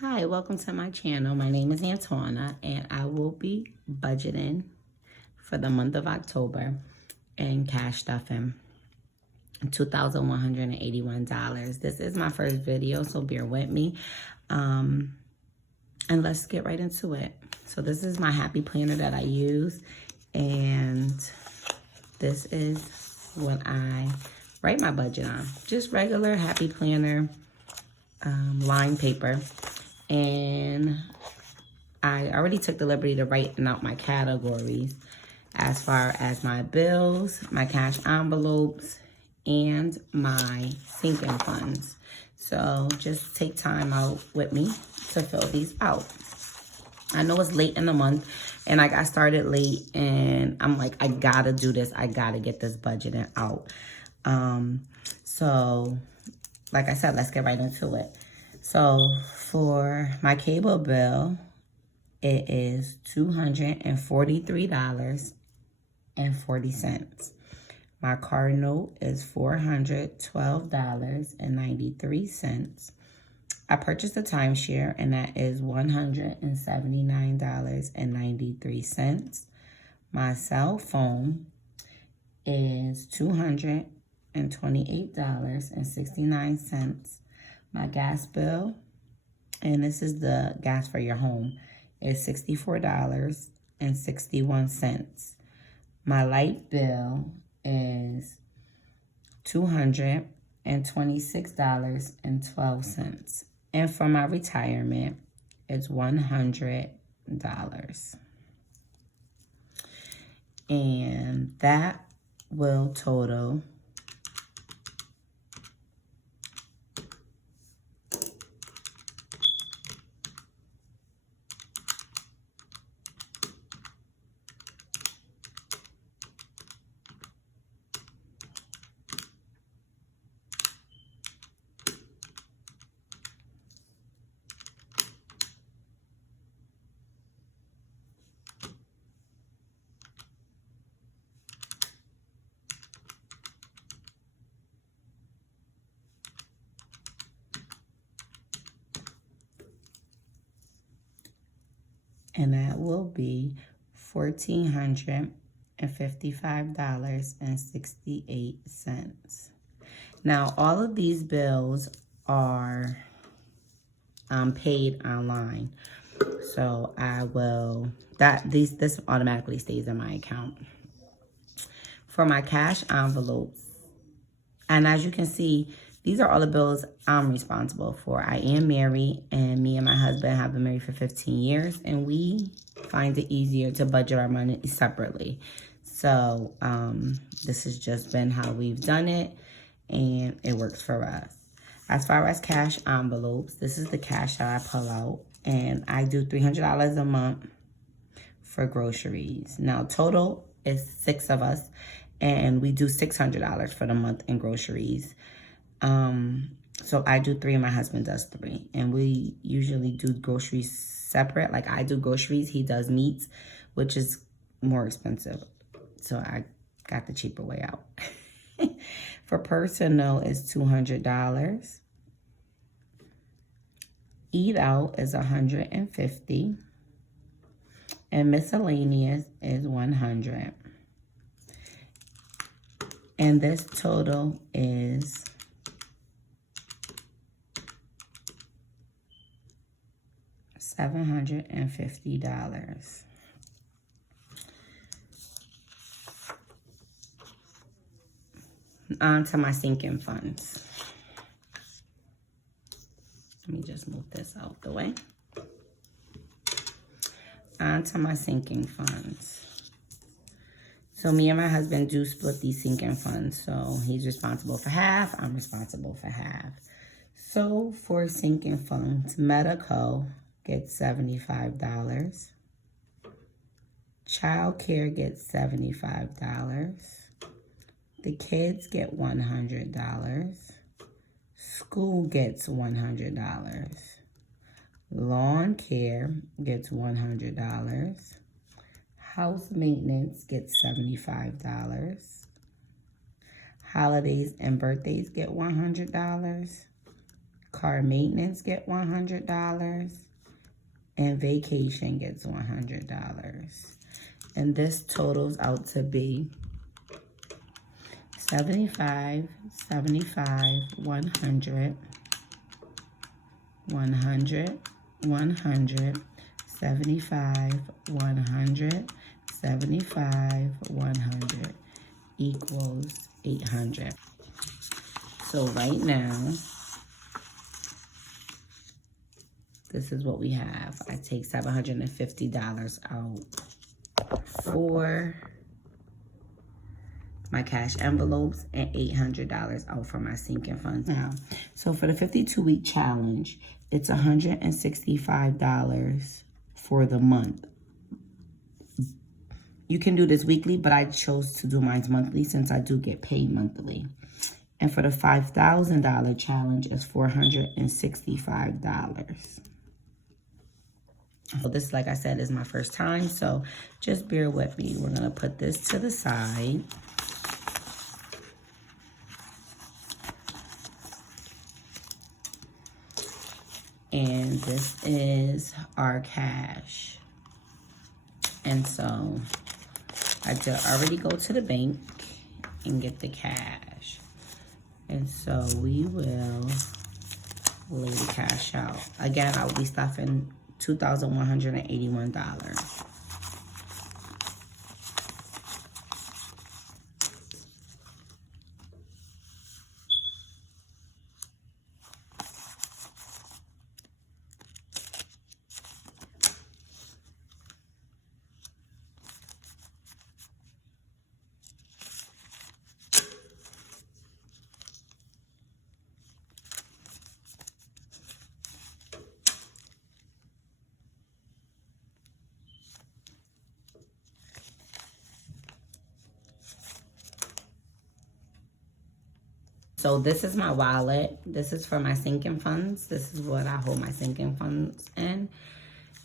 Hi, welcome to my channel. My name is Antoina, and I will be budgeting for the month of October and cash stuffing $2,181. This is my first video, so bear with me. And let's get right into it. So this is my happy planner that I use, and this is what I write my budget on. Just regular happy planner, lined paper. And I already took the liberty to write out my categories as far as my bills, my cash envelopes, and my sinking funds. So just take time out with me to fill these out. I know it's late in the month and I got started late, and I'm like, I gotta do this. I gotta get this budgeting out. So like I said, let's get right into it. So for my cable bill, it is $243.40. My car note is $412.93. I purchased a timeshare, and that is $179.93. My cell phone is $228.69. My gas bill, and this is the gas for your home, is $64.61. My light bill is $226.12. And for my retirement, it's $100. And that will total and that will be $1,455.68. Now, all of these bills are paid online, so this automatically stays in my account. For my cash envelopes, and as you can see, these are all the bills I'm responsible for. I am married, and me and my husband have been married for 15 years, and we find it easier to budget our money separately. So this has just been how we've done it, and it works for us. As far as cash envelopes, this is the cash that I pull out, and I do $300 a month for groceries. Now, total is 6 of us, and we do $600 for the month in groceries. So I do 3 and my husband does 3. And we usually do groceries separate. Like, I do groceries, he does meats, which is more expensive. So I got the cheaper way out. For personal, it's $200. Eat out is $150. And miscellaneous is $100. And this total is $750. On to my sinking funds. Let me just move this out the way. On to my sinking funds. So me and my husband do split these sinking funds. So he's responsible for half, I'm responsible for half. So for sinking funds, Medico gets $75. Child care gets $75. The kids get $100. School gets $100. Lawn care gets $100. House maintenance gets $75. Holidays and birthdays get $100. Car maintenance get $100. And vacation gets $100. And this totals out to be 75, 75, 100, 100, 100, 75, 100, 75, 100 equals 800. So right now, this is what we have. I take $750 out for my cash envelopes and $800 out for my sinking funds. Now, so for the 52-week challenge, it's $165 for the month. You can do this weekly, but I chose to do mine monthly since I do get paid monthly. And for the $5,000 challenge, it's $465. So this, like I said, is my first time, so just bear with me. We're gonna put this to the side. And this is our cash. And so I did already go to the bank and get the cash. And so we will lay the cash out. Again, I will be stuffing $2,181. So this is my wallet. This is for my sinking funds. This is what I hold my sinking funds in.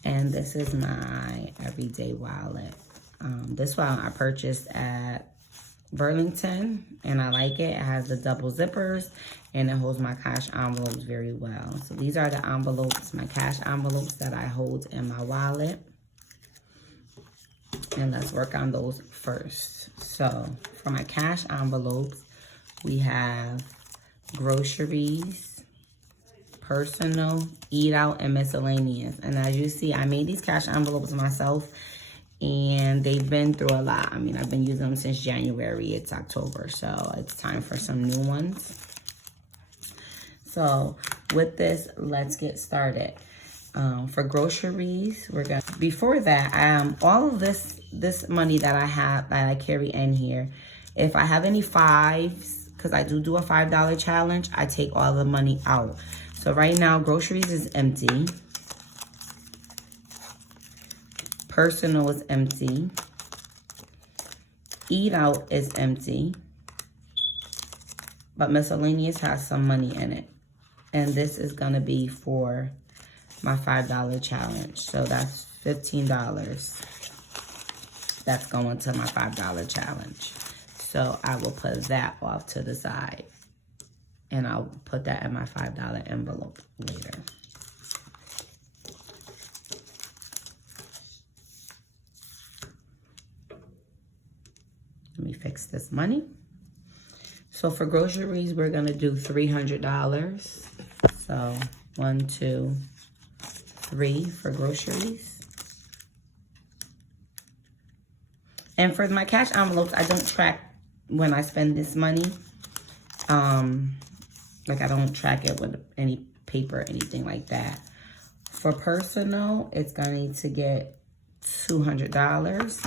And this is my everyday wallet. This one I purchased at Burlington, and I like it. It has the double zippers, and it holds my cash envelopes very well. So these are the envelopes, my cash envelopes that I hold in my wallet. And let's work on those first. So for my cash envelopes, we have groceries, personal, eat out, and miscellaneous. And as you see, I made these cash envelopes myself, and they've been through a lot. I mean, I've been using them since January. It's October, so it's time for some new ones. So with this, let's get started. For groceries, we're gonna, before that, all of this money that I have, that I carry in here, if I have any fives, because I do a $5 challenge, I take all the money out. So right now, groceries is empty. Personal is empty. Eat out is empty. But miscellaneous has some money in it. And this is going to be for my $5 challenge. So that's $15. That's going to my $5 challenge. So I will put that off to the side. And I'll put that in my $5 envelope later. Let me fix this money. So for groceries, we're going to do $300. So 1, 2, 3 for groceries. And for my cash envelopes, I don't track when I spend this money. Like I don't track it with any paper or anything like that. For personal, it's going to get $200.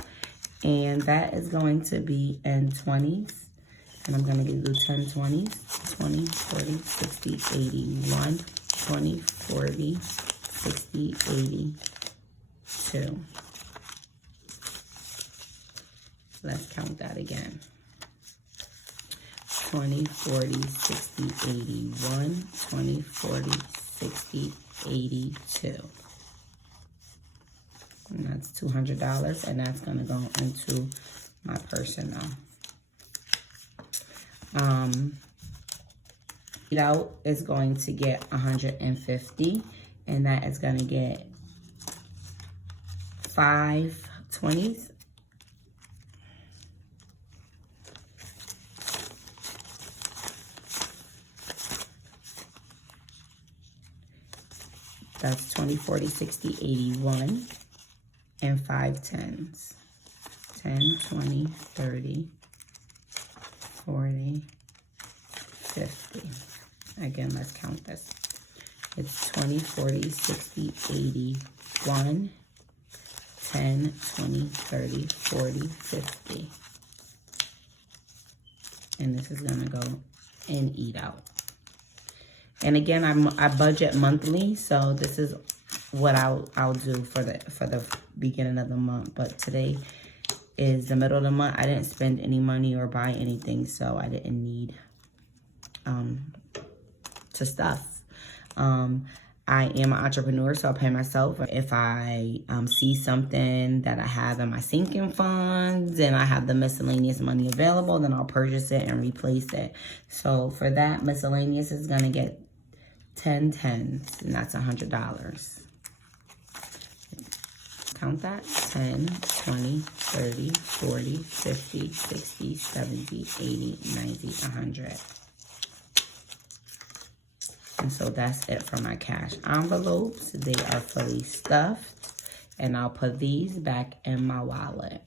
And that is going to be in 20s. And I'm going to do 10 20s. 20, 40, 60, 80, 1, 20, 40, 60, 80, 2. Let's count that again. 20, 40, 60, 80, 1, 20, 40, 60, 80, 2. And that's $200, and that's going to go into my personal. out is going to get 150, and that is going to get 5 20s. That's 20, 40, 60, 81, and 5 10s. 10, 20, 30, 40, 50. Again, let's count this. It's 20, 40, 60, 81, 10, 20, 30, 40, 50. And this is gonna go and eat out. And again, I budget monthly, so this is what I'll do for the beginning of the month. But today is the middle of the month. I didn't spend any money or buy anything, so I didn't need to stuff. I am an entrepreneur, so I pay myself. If I see something that I have in my sinking funds and I have the miscellaneous money available, then I'll purchase it and replace it. So for that, miscellaneous is gonna get 10 10s, and that's $100. Count that. 10, 20, 30, 40, 50, 60, 70, 80, 90, 100. And so that's it for my cash envelopes. They are fully stuffed, and I'll put these back in my wallet.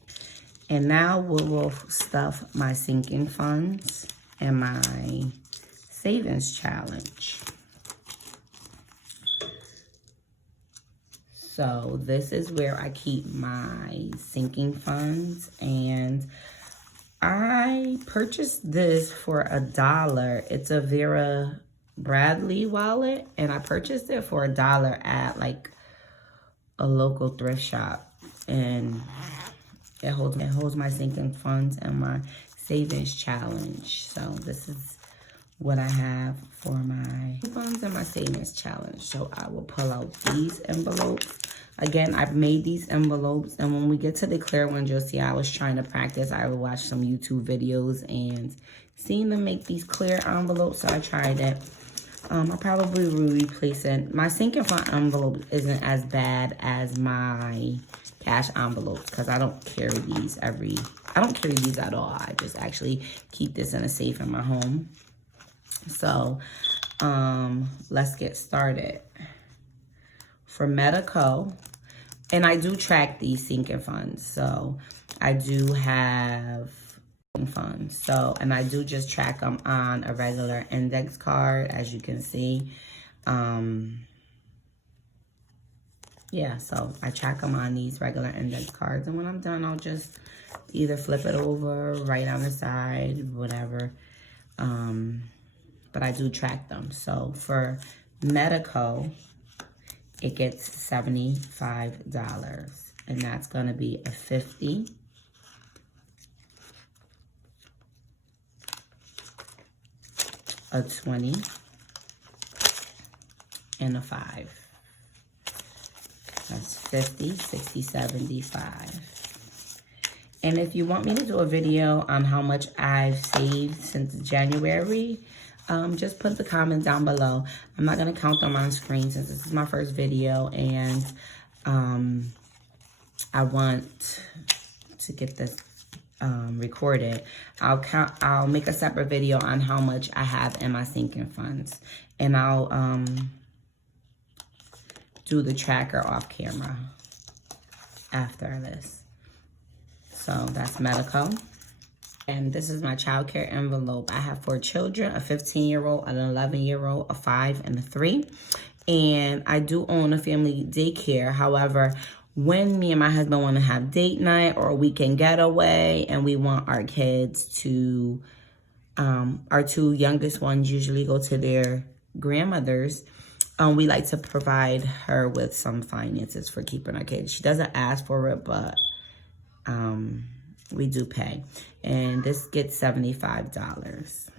And now we will stuff my sinking funds and my savings challenge. So this is where I keep my sinking funds, and I purchased this for $1. It's a Vera Bradley wallet, and I purchased it for $1 at like a local thrift shop, and it holds my sinking funds and my savings challenge. So this is what I have for my funds and my savings challenge. So I will pull out these envelopes. Again, I've made these envelopes, and when we get to the clear ones, you'll see I was trying to practice. I would watch some YouTube videos and seen them make these clear envelopes, so I tried it. I probably will replace it. My sinking fund envelope isn't as bad as my cash envelopes because I don't carry these I don't carry these at all. I just actually keep this in a safe in my home. So, let's get started. For Medico, and I do track these sinking funds. So, I do have funds. So, and I do just track them on a regular index card, as you can see. Yeah, so I track them on these regular index cards. And when I'm done, I'll just either flip it over, write on the side, whatever. But I do track them. So for Medico, it gets $75. And that's going to be a 50, a 20, and a 5. That's 50, 60, 75. And if you want me to do a video on how much I've saved since January, just put the comment down below. I'm not going to count them on screen since this is my first video, and I want to get this recorded. I'll make a separate video on how much I have in my sinking funds, and I'll do the tracker off camera after this. So that's Medico. And this is my childcare envelope. I have 4 children, a 15-year-old, an 11-year-old, a 5, and a 3. And I do own a family daycare. However, when me and my husband want to have date night or a weekend getaway, and we want our kids to, our 2 youngest ones usually go to their grandmothers, we like to provide her with some finances for keeping our kids. She doesn't ask for it, but we do pay. And this gets $75.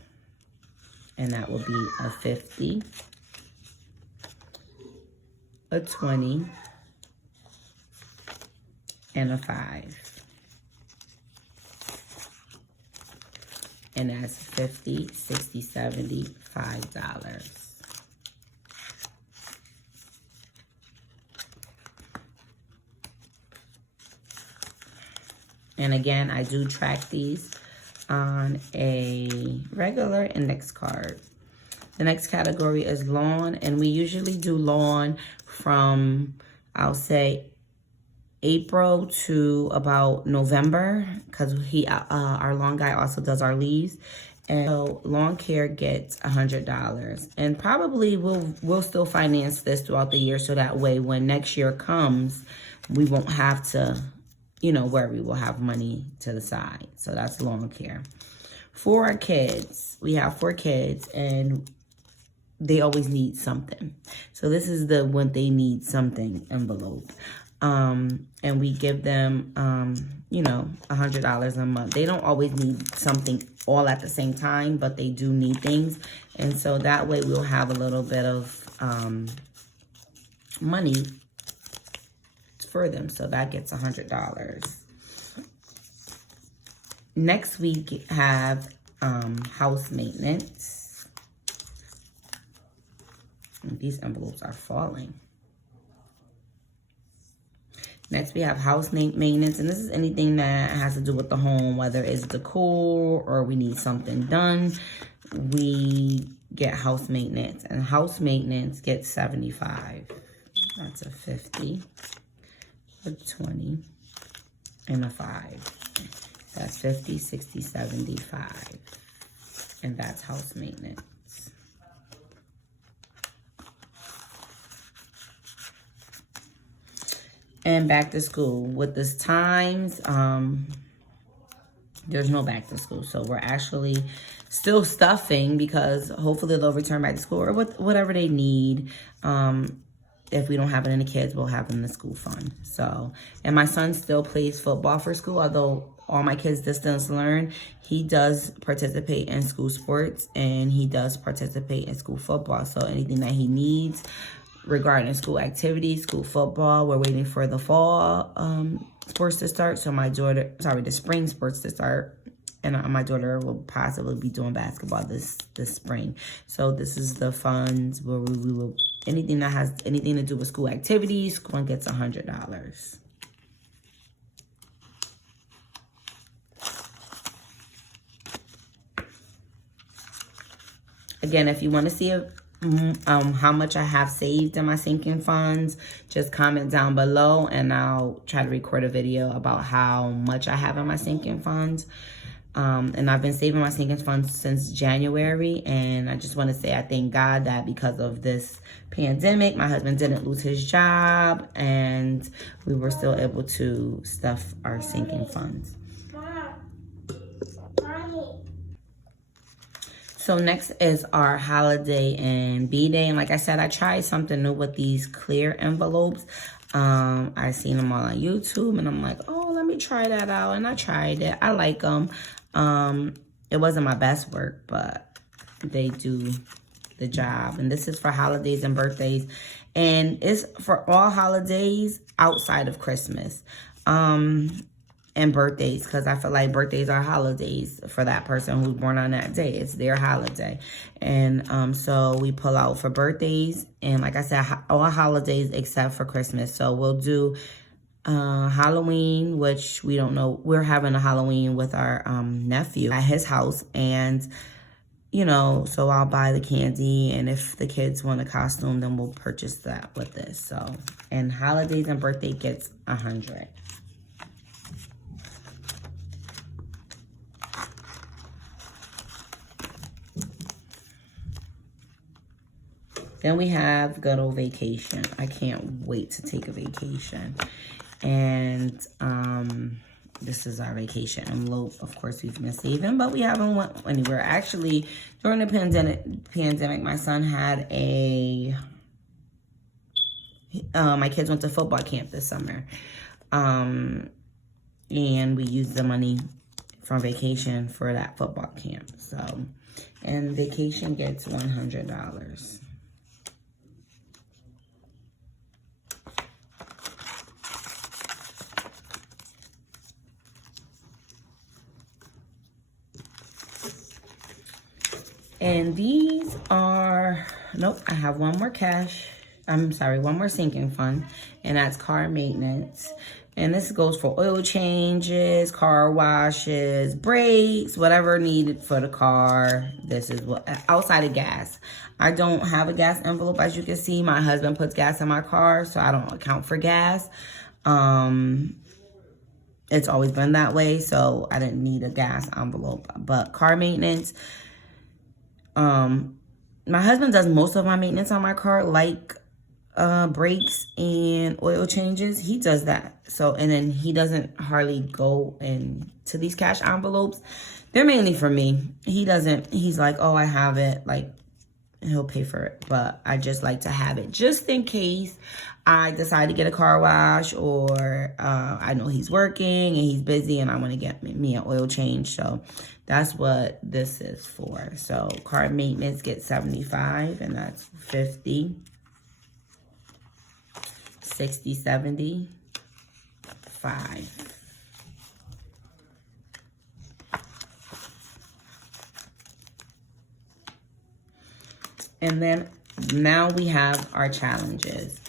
And that will be a 50, a 20, and a 5. And that's 50, 60, 70, $5. And again, I do track these on a regular index card. The next category is lawn, and we usually do lawn from, I'll say, April to about November, because our lawn guy also does our leaves. And so lawn care gets $100, and probably we'll still finance this throughout the year, so that way when next year comes, we won't have to, you know, worry. We'll have money to the side. So that's lawn care. For our kids, we have 4 kids, and they always need something. So this is the when they need something envelope. And we give them, you know, $100 a month. They don't always need something all at the same time, but they do need things. And so that way we'll have a little bit of money for them. So that gets $100. Next we have house maintenance. And these envelopes are falling. Next, we have house maintenance, and this is anything that has to do with the home, whether it's decor or we need something done. We get house maintenance, and house maintenance gets $75. That's a 50, a 20, and a 5. That's 50, 60, 75, and that's house maintenance. And back to school. With this times, there's no back to school. So we're actually still stuffing, because hopefully they'll return back to school or whatever they need. If we don't have it in the kids, we'll have it in the school fund. So, and my son still plays football for school, although all my kids distance learn. He does participate in school sports, and he does participate in school football. So anything that he needs regarding school activities, school football, we're waiting for the fall sports to start. So the spring sports to start. And my daughter will possibly be doing basketball this spring. So this is the funds where we will, anything that has anything to do with school activities, school gets $100. Again, if you want to see how much I have saved in my sinking funds, just comment down below, and I'll try to record a video about how much I have in my sinking funds. And I've been saving my sinking funds since January, and I just want to say I thank God that because of this pandemic, my husband didn't lose his job, and we were still able to stuff our sinking funds. So next is our holiday and B-Day. And like I said, I tried something new with these clear envelopes. I seen them all on YouTube, and I'm like, oh, let me try that out. And I tried it. I like them. It wasn't my best work, but they do the job. And this is for holidays and birthdays. And it's for all holidays outside of Christmas. And birthdays, because I feel like birthdays are holidays for that person who's born on that day. It's their holiday. And so we pull out for birthdays, and like I said, all holidays except for Christmas. So we'll do Halloween, which we don't know. We're having a Halloween with our nephew at his house, and you know, so I'll buy the candy, and if the kids want a costume, then we'll purchase that with this. So, and holidays and birthday gets $100. Then we have good old vacation. I can't wait to take a vacation. And this is our vacation envelope. Of course, we've been saving, but we haven't went anywhere. Actually, during the pandemic, my son had my kids went to football camp this summer. And we used the money from vacation for that football camp. So, and vacation gets $100. And these are, nope, I have one more cash. I'm sorry, one more sinking fund, and that's car maintenance. And this goes for oil changes, car washes, brakes, whatever needed for the car. This is what, outside of gas. I don't have a gas envelope, as you can see. My husband puts gas in my car, so I don't account for gas. It's always been that way, so I didn't need a gas envelope. But car maintenance, my husband does most of my maintenance on my car, like brakes and oil changes. He does that. So, and then he doesn't hardly go into these cash envelopes. They're mainly for me. He doesn't, he's like, oh, I have it. Like, he'll pay for it. But I just like to have it just in case I decide to get a car wash, or I know he's working and he's busy and I want to get me an oil change. So that's what this is for. So car maintenance gets 75, and that's 50, 60, 70, 5. And then now we have our challenges.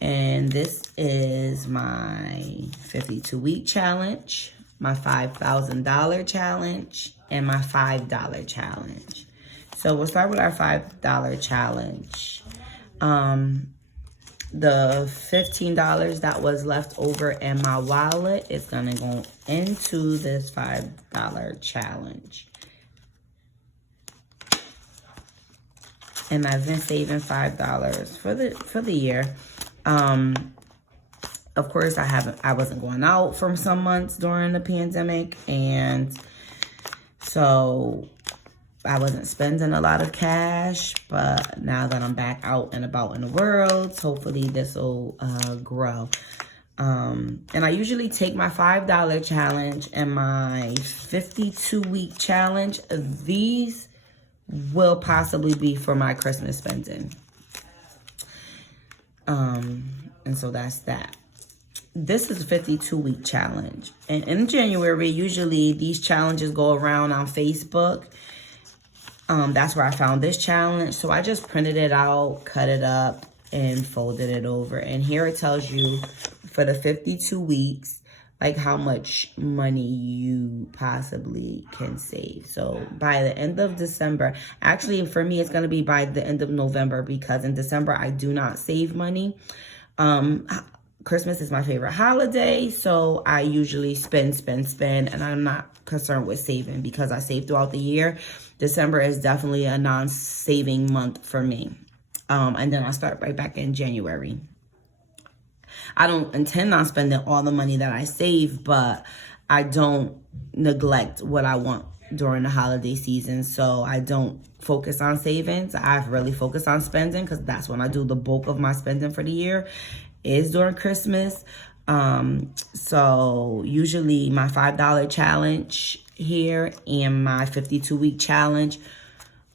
And this is my 52-week challenge, my $5,000 challenge, and my $5 challenge. So we'll start with our $5 challenge. The $15 that was left over in my wallet is gonna go into this $5 challenge. And I've been saving $5 for the year. Of course, I wasn't going out for some months during the pandemic, and so I wasn't spending a lot of cash. But now that I'm back out and about in the world, hopefully this will grow. And I usually take my $5 challenge and my 52-week challenge. These will possibly be for my Christmas spending. And so that's that. This is a 52-week challenge. And in January, usually these challenges go around on Facebook. That's where I found this challenge. So I just printed it out, cut it up, and folded it over. And here it tells you for the 52 weeks, like how much money you possibly can save. So by the end of December, actually for me, it's going to be by the end of November, because in December, I do not save money. Christmas is my favorite holiday, so I usually spend, and I'm not concerned with saving because I save throughout the year. December is definitely a non-saving month for me. And then I start right back in January. I don't intend on spending all the money that I save, but I don't neglect what I want during the holiday season. So I don't focus on savings. I really focus on spending, because that's when I do the bulk of my spending for the year, is during Christmas. So usually my $5 challenge here and my 52-week challenge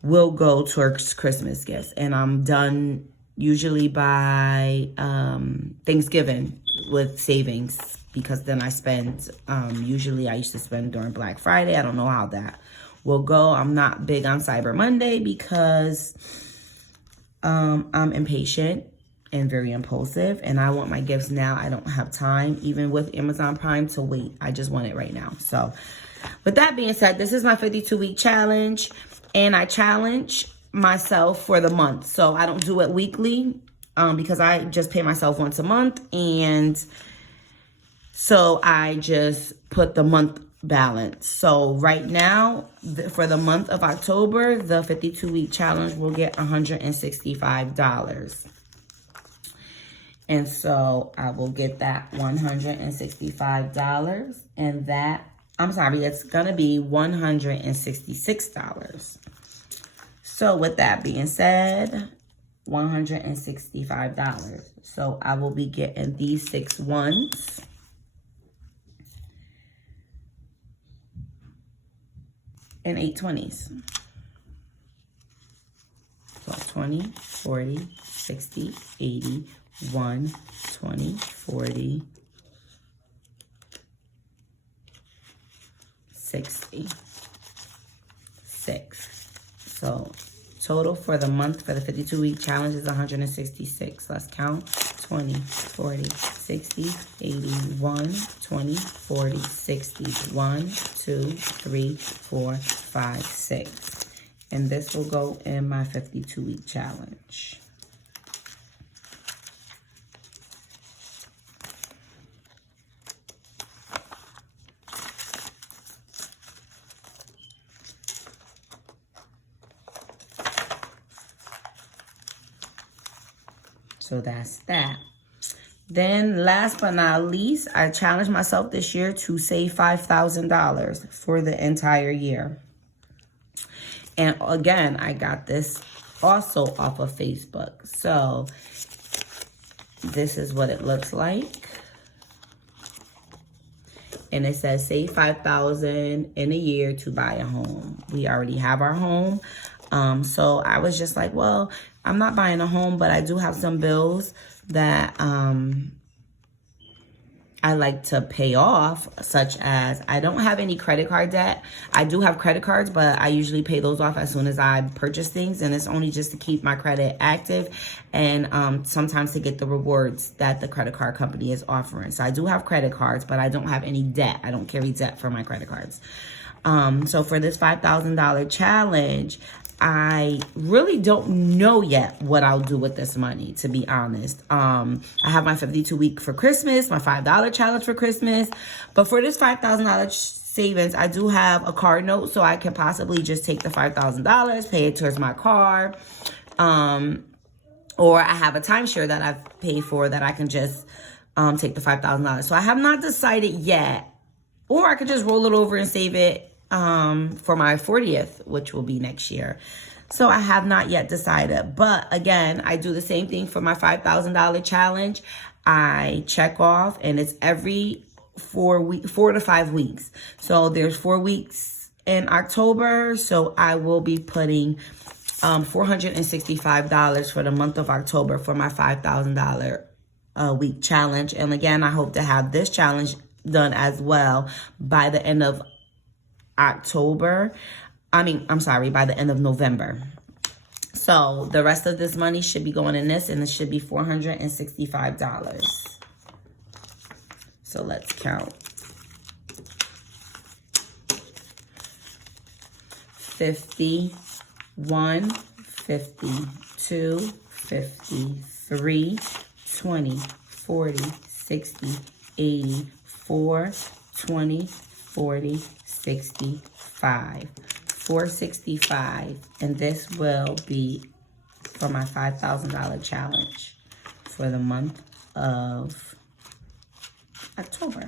will go towards Christmas gifts. And I'm done usually by Thanksgiving with savings, because then I spend, usually I used to spend during Black Friday. I don't know how that will go. I'm not big on Cyber Monday because I'm impatient and very impulsive, and I want my gifts now. I don't have time, even with Amazon Prime, to wait. I just want it right now. So with that being said, this is my 52-week challenge, and I challenge myself for the month. So I don't do it weekly because I just pay myself once a month. And so I just put the month balance. So right now, for the month of October, the 52-week challenge will get $165. And so I will get that $165. And that, I'm sorry, it's going to be $166. So with that being said, $165. So I will be getting these 6 ones. And 8 20s. So 20, 40, 60, 80, 1, 20, 40, 60, 6. So total for the month for the 52-week challenge is 166. Let's count. 20, 40, 60, 80, 1, 20, 40, 60, 1, 2, 3, 4, 5, 6. And this will go in my 52-week challenge. So that's that. Then last but not least, I challenged myself this year to save $5,000 for the entire year. And again, I got this also off of Facebook. So this is what it looks like. And it says save $5,000 in a year to buy a home. We already have our home. So I was just like, well, I'm not buying a home, but I do have some bills that I like to pay off, such as I don't have any credit card debt. I do have credit cards, but I usually pay those off as soon as I purchase things, and it's only just to keep my credit active and sometimes to get the rewards that the credit card company is offering. So I do have credit cards, but I don't have any debt. I don't carry debt for my credit cards. So for this $5,000 challenge, I really don't know yet what I'll do with this money, to be honest. I have my 52-week for Christmas, my $5 challenge for Christmas. But for this $5,000 savings, I do have a car note, so I can possibly just take the $5,000, pay it towards my car. Or I have a timeshare that I've paid for that I can just take the $5,000. So I have not decided yet. Or I could just roll it over and save it for my 40th, which will be next year. So I have not yet decided. But again, I do the same thing for my $5,000 challenge. I check off, and it's every 4 to 5 weeks. So there's 4 weeks in October. So I will be putting $465 for the month of October for my $5,000 week challenge. And again, I hope to have this challenge done as well by the end of October. By the end of November. So the rest of this money should be going in this, and it should be $465. So let's count. 51, 52, 53, 20, 40, 60, 80, 4, 20, 40, 65, 465, and this will be for my $5,000 challenge for the month of October.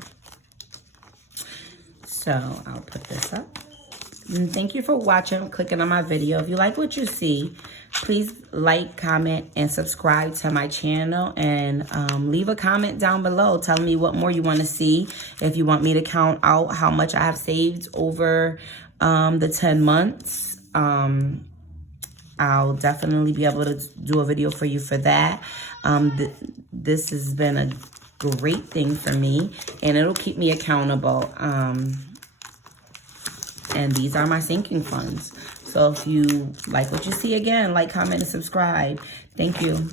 So I'll put this up. And thank you for watching, clicking on my video. If you like what you see, please like, comment, and subscribe to my channel. And leave a comment down below telling me what more you want to see. If you want me to count out how much I have saved over the 10 months, I'll definitely be able to do a video for you for that. This has been a great thing for me, and it'll keep me accountable. And these are my sinking funds. So if you like what you see, again, like, comment, and subscribe. Thank you.